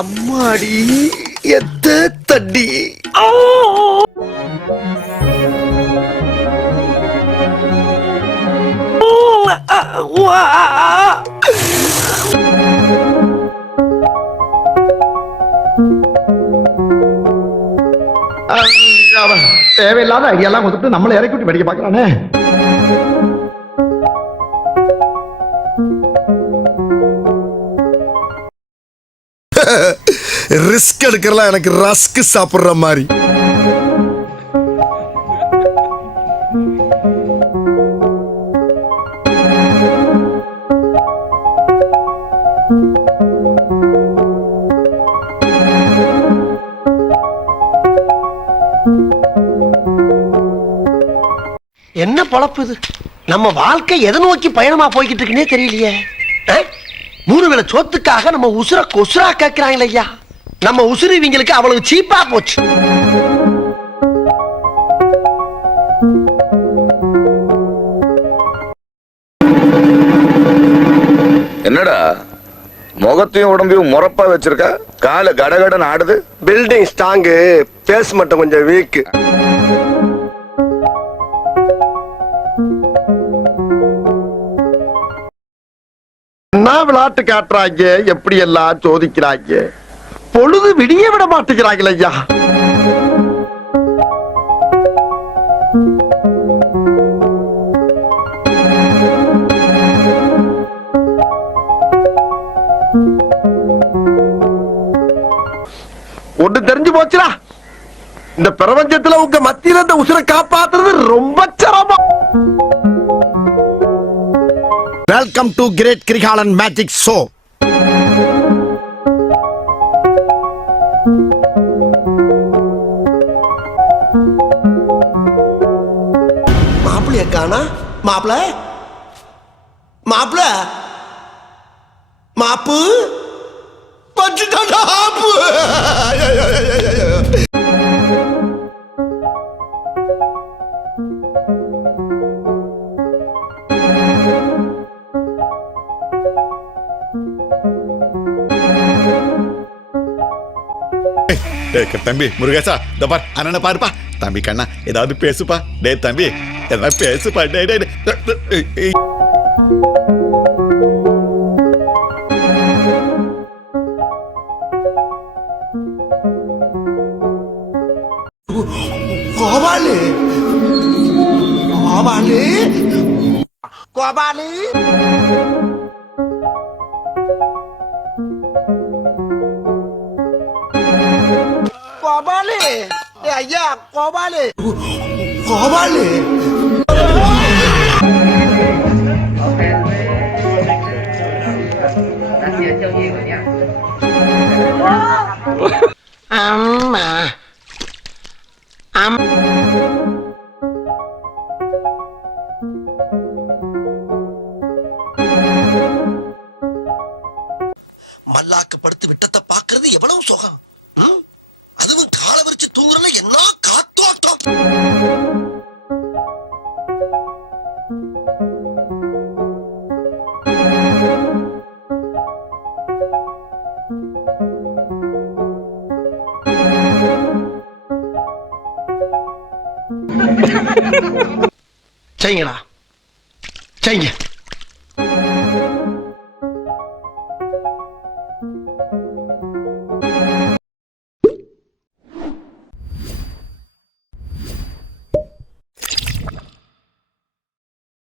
அம்மாடி எத்த தடி. தேவையில்லாத ஐடியாலாம் கொடுத்துட்டு நம்மளை இறக்கி விட்டு படிக்க பார்க்கறானே. ரிஸ்க் எடுக்கிறலாம் எனக்கு ரஸ்க் சாப்பிடுற மாதிரி. என்ன பொழப்பு இது? நம்ம வாழ்க்கை எதை நோக்கி பயணமா போய்கிட்டு இருக்குன்னே தெரியலையே. 3 வேளை சோத்துக்காக நம்ம உசுர கொசுரா கேட்கிறாங்களே ஐயா. நம்ம உசுறு இவங்களுக்கு அவ்வளவு சீப்பா போச்சு. என்னடா முகத்தையும் உடம்பையும் முறப்பா வச்சிருக்க? கால கடகடன் ஆடுது. பில்டிங் ஸ்ட்ராங்கு, பேஸ் மட்டும் கொஞ்சம் வீக். என்ன விளையாட்டு காட்டுறாங்க, எப்படி எல்லாம் சோதிக்கிறாங்க. பொழுது விடிய விட மாட்டேங்கிறாங்களே ஐயா. ஒண்ணு தெரிஞ்சு போச்சுடா, இந்த பிரபஞ்சத்துல உங்க மத்தியில இந்த உசுரை காப்பாத்துறது ரொம்ப சிரமம். Welcome to great Kirikalan magic show. மாப்பிள்ளைய காணா? மாப்பிள்ள மாப்பிள்ள மாப்பு பச்சுட்டாப்பு. தம்பி முருகேசா, இந்த பார் அண்ணனை பாருப்பா. தம்பி கண்ணா ஏதாவது பேசுப்பா. டே தம்பி ஏதாவது பேசுப்பா. டே டே கோபாலு கோபாலு கோபாலு கோபாலு ஐயா கோபாலு கோபாலு. அம்மா மல்லாக்க படுத்து விட்டத்தை பாக்குறது எவ்வளவு சுகம். அதுவும் கால விரிச்சு தூங்குறல என்ன காத்தோட்டம். செய்யுங்கடா செய்யுங்க.